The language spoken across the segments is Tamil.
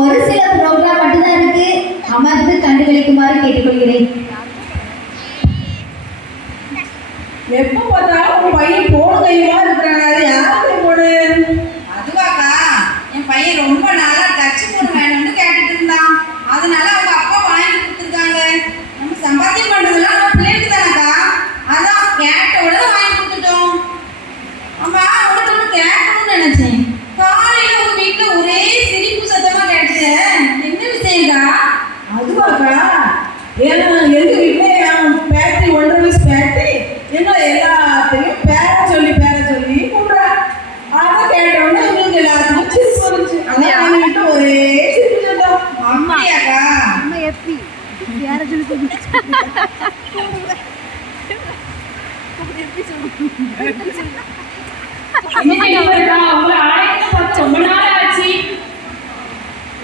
ஒரு சில ப்ரோக்ராம் மட்டும்தான் இருக்கு. அமர்ந்து கண்டுகளிக்குமாறு கேட்டுக்கொள்கிறேன் எப்ப பார்த்தாலும் உன் பையன் போன் கையுமா இருக்கிறாங்க அது யாருக்கு போடு அதுவாக்கா என் பையன் ரொம்ப நாளா டச் ஃபோன் வேணும்னு கேட்டுட்டு இருந்தான் அதனால அவங்க அப்பா வாங்கி கொடுத்துருக்காங்க நம்ம சம்பாத்தியம் பண்றதெல்லாம் நம்ம பிள்ளைக்கு தானக்கா அதான் கேட்ட உடனே வாங்கி கொடுத்துட்டோம் அம்மா உனக்கு ஒன்று கேட்கணும்னு நினைச்சேன் காலையில உங்க வீட்டுல ஒரே சிரிப்பு சத்தமா கேட்டுச்சு என்ன விஷயம்க்கா அதுவாக்கா ஏன்னா எங்க வீட்டுல என் பேட்டி ஒன்றரை வயசு பேட்டி என்ன எல்லாத்தையும் பேர சொல்லி பேர சொல்லி கூடுறா அதான் கேட்டோன்னே எங்களுக்கு எல்லாத்துக்கும் சிரிப்பு வந்துச்சு அதான் எங்க வீட்டுல ஒரே சிரிப்பு சத்தம் அப்படியாக்கா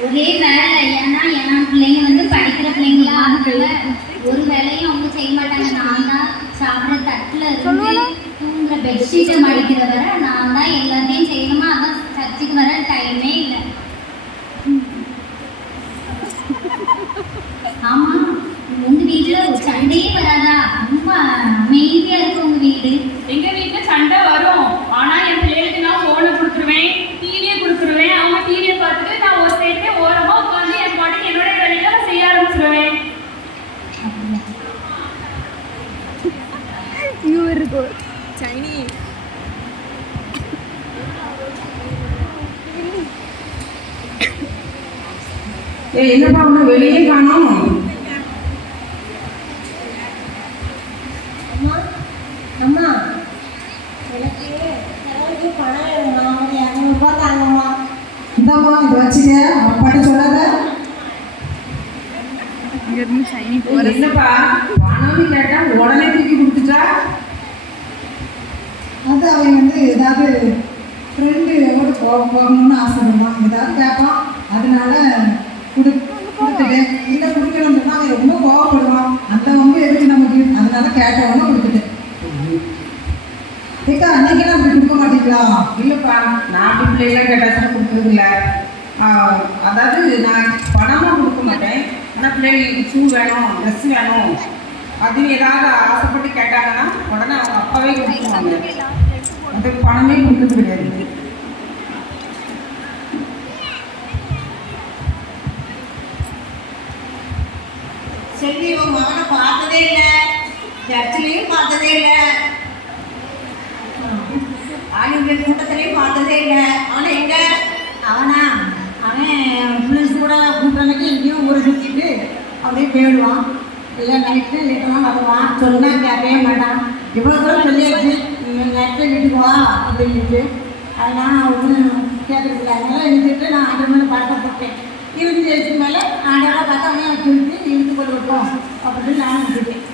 ஒரே வேலை ஏன்னா என் பிள்ளைங்க வந்து படிக்கிற பிள்ளைங்களா இருக்குல்ல ஒரு வேலையும் அவங்க செய்ய மாட்டாங்க. நான் தான் சாப்பிட்ற தட்டில் இருந்து தூங்குற பெட்ஷீட்டை மடிக்கிற வரை நான் தான் எல்லாத்தையும் செய்யணுமா? அதான் சர்ச்சுக்கு வர டைமே இல்லை. ஆமா உங்கள் வீட்டுல ஒரு சண்டையே வராதா ரொம்ப அமைதியா இருக்கு உங்க வீடு எங்க வீட்டுல சண்டை வரும் ஆனா என் பிள்ளைகளுக்கு நான் போனை கொடுத்துருவேன் டிவியை கொடுத்துருவேன் அவங்க டிவியை பார்த்துட்டு நான் ஒரு சைட்ல ஓரமா உட்காந்து என் பாட்டுக்கு என்னோட வேலைகளை நான் செய்ய ஆரம்பிச்சிருவேன் ஏ என்னப்பா ஒன்று வெளியே காணோம்? அம்மா எனக்கு செலவுக்கு பணம் வேணும்மா. ஒரு இரநூறுபா தாங்கம்மா. இந்தாம்மா இதை வச்சுக்க அப்பாட்ட சொல்லாத. ஏய், என்னப்பா? பணம்னு கேட்டா உடனே தூக்கி கொடுத்துட்டா? அது அவன் வந்து ஏதாவது ஃப்ரெண்டு போக போகணும்னு ஆசைப்படுவான் ஏதாவது கேட்பான். அதனால கொடுத்துட்டேன் இல்லை கொடுக்கணும்னு சொன்னா அவன் ரொம்ப கோவப்படுவான் அந்த வந்து எதுக்கு நமக்கு அதனால கேட்டவொன்னே கொடுத்துட்டேன். ஏக்கா அன்னைக்கு அப்படி கொடுக்க மாட்டீங்களா? இல்லைப்பா நான் அப்படி பிள்ளைலாம் கேட்டாச்சும் கொடுக்குறது இல்லை அதாவது நான் பணமாக கொடுக்க மாட்டேன். ஆனால் பிள்ளைகளுக்கு ஷூ வேணும் ட்ரெஸ் வேணும். அதுவும் ஏதாவது ஆசைப்பட்டு கேட்டாங்கன்னா உடனே அவங்க அப்பாவே கொடுத்துருவாங்க. அது பணமே கொடுக்கறது கிடையாது. செல்வி உன் மகனை பார்த்ததே இல்லை. சர்ச்சிலையும் பார்த்ததே இல்லை. ஆளுங்க கூட்டத்திலையும் பார்த்ததே இல்லை. அவனை எங்க? அவனா? அவன் ஃப்ரெண்ட்ஸ் கூட கூட்டணிக்கு எங்கேயும் ஊரை சுற்றிட்டு அப்படியே போயிடுவான் இல்லை நைட்டு லேட்டெல்லாம் வருவான். சொன்னால் கேட்கவே மாட்டான். இவ்வளோ தூரம் சொல்லியாச்சு. நைட்டில் வீட்டுக்கு வா அப்படின்ட்டு அதனால் நான் ஒன்றும் கேட்கறதில்ல. அதனால இருந்துட்டு நான் ஆண்டு மேலே பழக்கம் போட்டேன் இருந்து எழுத்து மேலே ஆண்டோட பார்த்தா அவன் வச்சுட்டு இழுத்து கொண்டு விட்டோம் அப்படின்னு நானும் விட்டுட்டேன்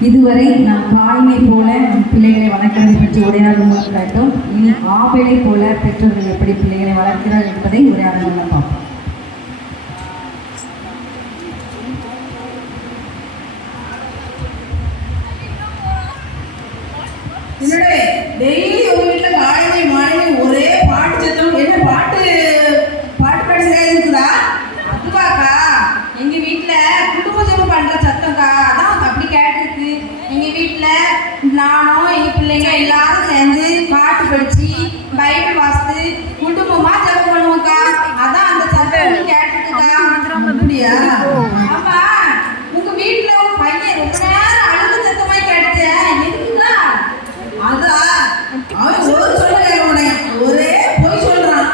இதுவரை நாம் காயினை போல நம் பிள்ளைகளை வளர்க்கிறது பற்றி உரையாடும் கேட்டோம். இனி ஆவிலை போல பெற்றோர்கள் எப்படி பிள்ளைகளை வளர்க்கிறார் என்பதை உரையாடும் பார்ப்போம் என்னடே டெய்லி உங்க வீட்டுல காலையில மாலையில ஒரே பாட்டு சத்தம் என்ன பாட்டு பாட்டு படிச்சதா இருக்குதா அதுவாக்கா எங்க வீட்ல குடும்ப ஜெபம் பண்ற சத்தம்க்கா அதான் அப்படி கேட்டிருக்கு எங்க வீட்ல நானும் எங்க பிள்ளைங்க எல்லாரும் சேர்ந்து பாட்டு படிச்சு பைபிள் வாசித்து குடும்பமா ஜெபம் பண்ணுவோம்க்கா அதான் அந்த சத்தம் கேட்டிருக்குக்கா அப்படியா ஆமா உங்க வீட்ல ஒரு பையன் ரொம்ப நேரம் அழுது சத்தமா கேட்டுச்சு எதுக்குக்கா அதா அவன் ஒரு சொல்ல கேட்க மாட்டேன் ஒரே போய் சொல்றான்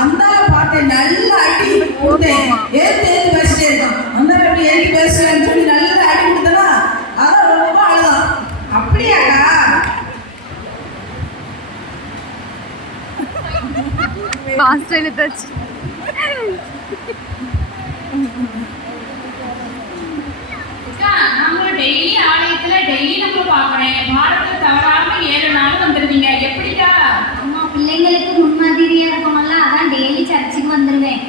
அந்த பாட்டை நல்லா அடி கொடுத்தேன் ஏத்து ஏத்து பேசிட்டே இருக்கான் அந்த அப்படி ஏறி பேசுறேன்னு சொல்லி நல்லா அடி கொடுத்தனா அதான் ரொம்ப அழுதான் அப்படியாக்கா அக்கா, நம்ம டெய்லி ஆலயத்துல டெய்லி நம்ம பாக்குறேன் வாரத்துல தவறாம ஏழு நாள் வந்துருவீங்க. எப்படிக்கா? அம்மா பிள்ளைங்களுக்கு முன்மாதிரியா இருக்கணும்ல? அதான் டெய்லி சர்ச்சுக்கு வந்துடுவேன்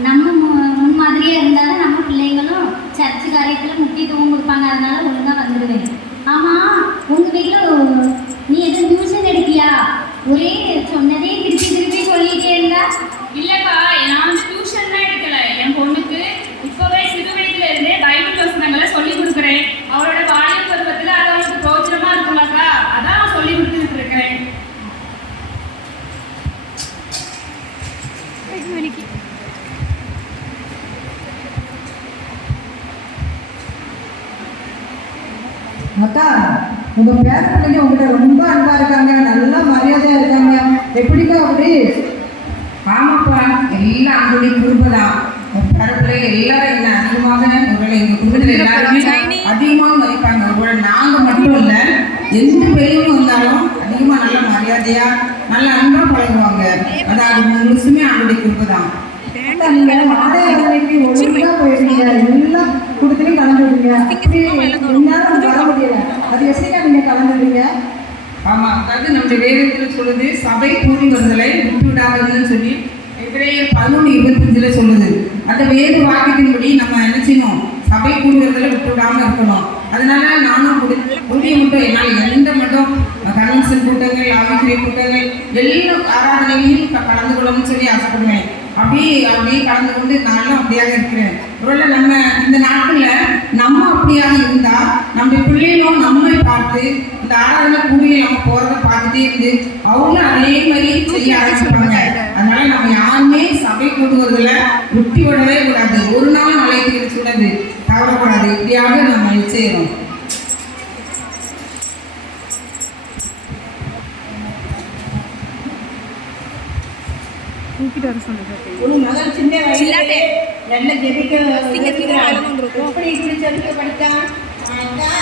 நம்ம மு- முன்மாதிரியா இருந்தாலும் நம்ம பிள்ளைங்களும் சர்ச்சு காரியத்துல முக்கியத்துவம் கொடுப்பாங்க. அதனால ஒழுங்கா வந்துடுவேன் ஆமா உங்க வீட்ல நீ எதுவும் டியூஷன் எடுக்கியா? ஒரே சொன்னதே திருப்பி திருப்பி சொல்லிட்டே இருந்தா இல்லக்கா நான் வந்து டியூஷன் தான் எடுக்கல என் பொண்ணுக்கு இப்பவே சிறு வயதுல இருந்தே பைபிள் வசனங்களை சொல்லி கொடுக்குறேன் அவளோட வாலிப பருவத்துல அது அவளுக்கு பிரோஜனமா இருக்குமாக்கா அதான் நான் சொல்லி கொடுத்துட்டு இருக்கிறேன் அக்கா உங்க பேர பிள்ளைங்க உங்ககிட்ட ரொம்ப அன்பா இருக்காங்க நல்லா மரியாதையா இருக்காங்க. எப்படிக்கா அப்படி? ஆமாப்பா எல்லாம் அவங்களுடைய குடும்பதான் பரப்புல எல்லாரும் என்ன அதிகமாக ஒருவேளை எங்க குடும்பத்துல எல்லாருமே அதிகமாக மதிப்பாங்க. ஒருவேளை நாங்க மட்டும் இல்ல எந்த பெரியவங்க வந்தாலும் அதிகமா நல்ல மரியாதையா நல்ல அன்பா பழகுவாங்க. அதாவது முழுசுமே அவங்களுடைய குடும்பம் நீங்க ஆலய வேலைக்கு ஒழுங்கா போயிருக்கீங்க எல்லாம் கொடுத்துலையும் கலந்துருக்கீங்க அது எப்படிக்கா நீங்க கலந்துருக்கீங்க ஆமா அதாவது நம்முடைய வேதத்தில் சொல்லுது சபை கூடி வருதலை விட்டு விடாததுன்னு சொல்லி எபிரேயர் பதினொன்று இருபத்தஞ்சுல சொல்லுது. அந்த வேத வாக்கியத்தின்படி நம்ம என்ன செய்யணும்? சபை கூடி வருதலை விட்டு விடாம இருக்கணும். அதனால நானும் முடி- முடிய மட்டும் என்னால் எந்த மட்டும் கன்வென்ஷன் கூட்டங்கள் ஆவிக்குரிய கூட்டங்கள் எல்லா ஆராதனைகளையும் க- கலந்து கொள்ளணும்னு சொல்லி ஆசைப்படுவேன். அப்படி அப்படியே கலந்து கொண்டு நானும் அப்படியாக இருக்கிறேன். ஒருவேளை நம்ம இந்த நாட்கள்ல நம்ம அப்படியாக இருந்தா நம்ம பிள்ளைகளும் நம்மை பார்த்து இந்த ஆராதனை கூடிய நம்ம போறத பார்த்துட்டே இருந்து அவங்களும் அதே மாதிரி செய்ய ஆரம்பிப்பாங்க. அதனால நம்ம யாருமே சபை கூடுவதில் விட்டு விடவே கூடாது. ஒரு நாள் அழைத்து கூடாது தவறக்கூடாது இப்படியாக நம்ம ஒரு மகன் சின்ன வயசுல நல்ல ஜெபிக்க. எப்படி இப்படி ஜெபிக்க படித்தான்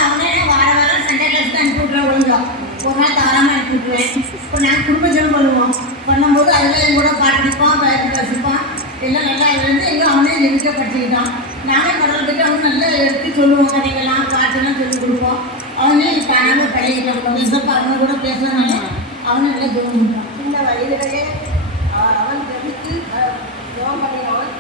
அவனே வார வாரம் சண்டே கிளாஸ் தான் அனுப்பி விட்றேன் ஒழுங்கா ஒரு நாள் தவறாமல் அனுப்பி விட்ருவேன் இப்போ நாங்கள் குடும்ப ஜெபம் பண்ணுவோம் பண்ணும்போது அதில் என் கூட பாட்டிருப்போம் பயிர் வச்சுப்பான் எல்லாம் நல்லா அதுலேருந்து எல்லாம் அவனே ஜெபிக்க படிச்சுக்கிட்டான் நாங்கள் கடவுள்கிட்ட அவன் நல்லா எடுத்து சொல்லுவோம் கதைகள்லாம் பாட்டெல்லாம் சொல்லி கொடுப்போம் அவனே தானாக பழகிட்டான் இப்போ அவனை கூட பேசுறதுனால அவனே நல்லா ஜெபம் பண்ணுறான் சின்ன வயதிலேயே அவன் அவன் ஜெபித்து ஜெபம் பண்ணினவன்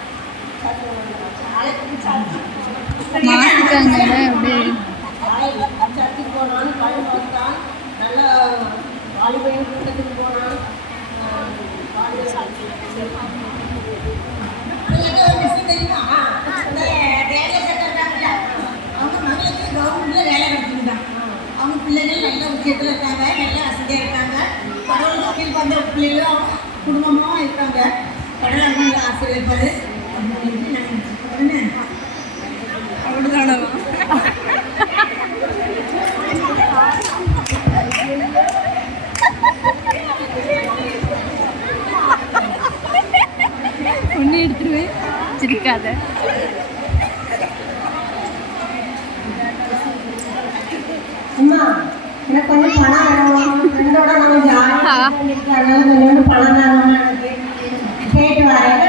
சர்ச்சுக்கு போனான் பழம் பார்த்தான் நல்ல வாலிபையன் கூட்டத்துக்கு போனான் அவங்க மகளுக்கு கவர்மெண்ட்ல வேலை கிடைச்சிருந்தான் அவங்க பிள்ளைகள் நல்ல விஷயத்துல இருக்காங்க நல்ல வசதியாக இருக்காங்க கடவுள் கீழ் வந்த பிள்ளைகளும் குடும்பமும் இருக்காங்க கடவுள் அவங்க ஆசீர்வதிப்பாரு சிரிக்காத அம்மா எனக்கு கொஞ்சம் பணம் வேணும். ஃப்ரெண்டோட நம்ம ஜாலியாக கொஞ்சம் பணம் வேணும் கேட்டு வரேன்.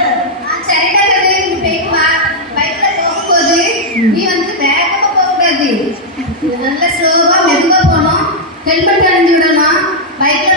நீ வந்து வேகமா போகக்கூடாது. நல்ல ஸ்லோவா மெதுவா போகணும். ஹெல்மெட் அணிஞ்சு விடணும். பைக்ல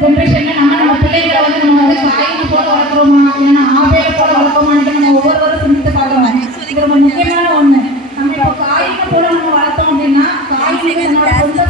ஜென்ரேஷன்ல நம்ம நம்ம பிள்ளைகளை வந்து நம்ம வந்து காயினை போல வளர்க்குறோமா? இல்லைன்னா ஆபேலை போல வளர்க்குறோமான்னு நம்ம ஒவ்வொருவரும் சிந்தித்து பார்க்கலாம் இது ரொம்ப முக்கியமான ஒண்ணு. நம்ம இப்போ காயினை போல நம்ம வளர்த்தோம் அப்படின்னா காயின் நம்ம சொந்த